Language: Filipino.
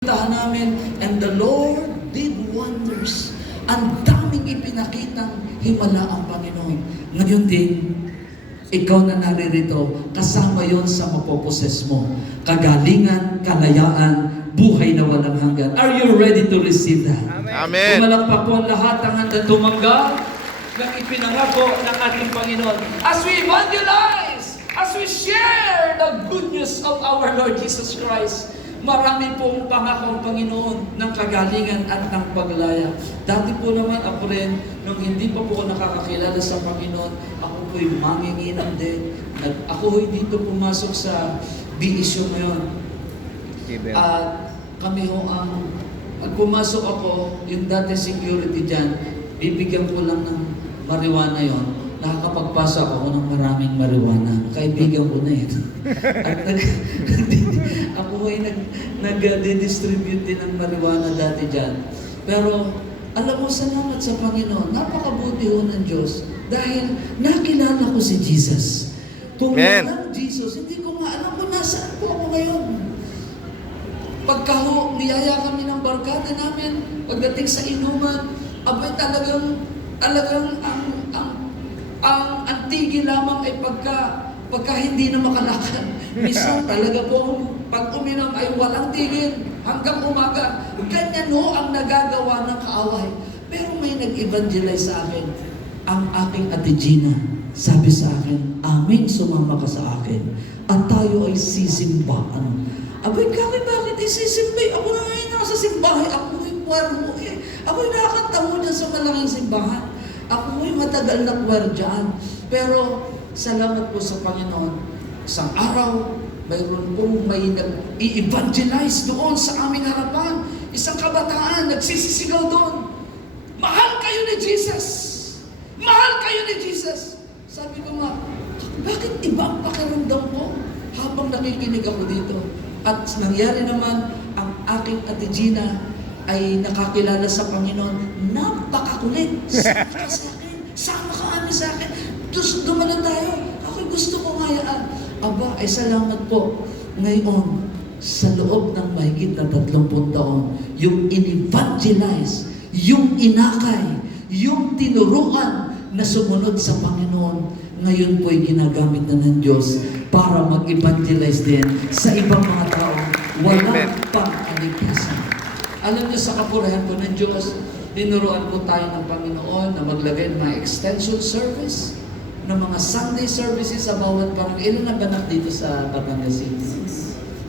Tahan namin, and the Lord did wonders. Ang daming ipinakitang himala ang Panginoon. Ngayon din, ikaw na naririto, kasama yon sa mapoposes mo. Kagalingan, kalayaan, buhay na walang hanggan. Are you ready to receive that? Amen. Kumalakpak po ang lahat ang handa tumanggap ng ipinangako ng ating Panginoon. As we evangelize, as we share the good news of our Lord Jesus Christ, marami pong pangako ang Panginoon ng kagalingan at ng paglaya. Dati po naman ako rin, nung hindi pa po ako nakakakilala sa Panginoon, ako po'y manginginam din. Ako dito pumasok sa BSU ngayon. At kami ho pag pumasok ako, yung dati security dyan, bibigyan ko lang ng marijuana yon. Nakakapagpasa ako ng maraming marijuana. Kaibigan ko na yun. At ako ay nag-distribute din ng marijuana dati dyan. Pero, alam mo, salamat sa Panginoon. Napakabuti ho ng Diyos. Dahil nakilala ko si Jesus. Kung walang Jesus, hindi ko nga alam kung nasaan po ako ngayon. Pagka ho, niyaya kami ng barkada namin, pagdating sa inuman, abay talagang ang tigil lamang ay pagka hindi na makalakad. Minsan talaga po, pag uminom ay walang tigil hanggang umaga. Ganyan ho ang nagagawa ng kaaway. Pero may nag-evangelize sa akin, ang aking Ate Gina. Sabi sa akin, aming sumama ka sa akin at tayo ay sisimbahan. Abay, bakit isisimba? Ako na ngayon nasa simbahan. Ako yung kwarmo eh. Ako yung nakakanta mo dyan sa malaking simbahan. Ako ay matagal na kwardyan. Pero, salamat po sa Panginoon. Isang araw, mayroon pong may nag-i-evangelize doon sa aming harapan. Isang kabataan, nagsisisigaw doon. Mahal kayo ni Jesus! Mahal kayo ni Jesus! Sabi ko nga, bakit iba ang pakiramdam ko habang nakikinig ako dito? At nangyari naman, ang aking Ate Gina ay nakakilala sa Panginoon. Napakakulit. Sama ka amin sa akin. Dumala tayo. Ako gusto ko ngayaan. Aba, ay salamat po. Ngayon, sa loob ng mahigit na 30 taon, yung in-evangelize, yung inakay, yung tinuruan na sumunod sa Panginoon, ngayon po'y ginagamit na ng Diyos para mag-evangelize din sa ibang mga tao. Walang pang-aligtasan. Alam niyo, sa kapurihan po ng Diyos, tinuruan po tayo ng Panginoon na maglagay ng mga extension service, ng mga Sunday services sa bawat parang ilan na ganap dito sa Batangas City? 6.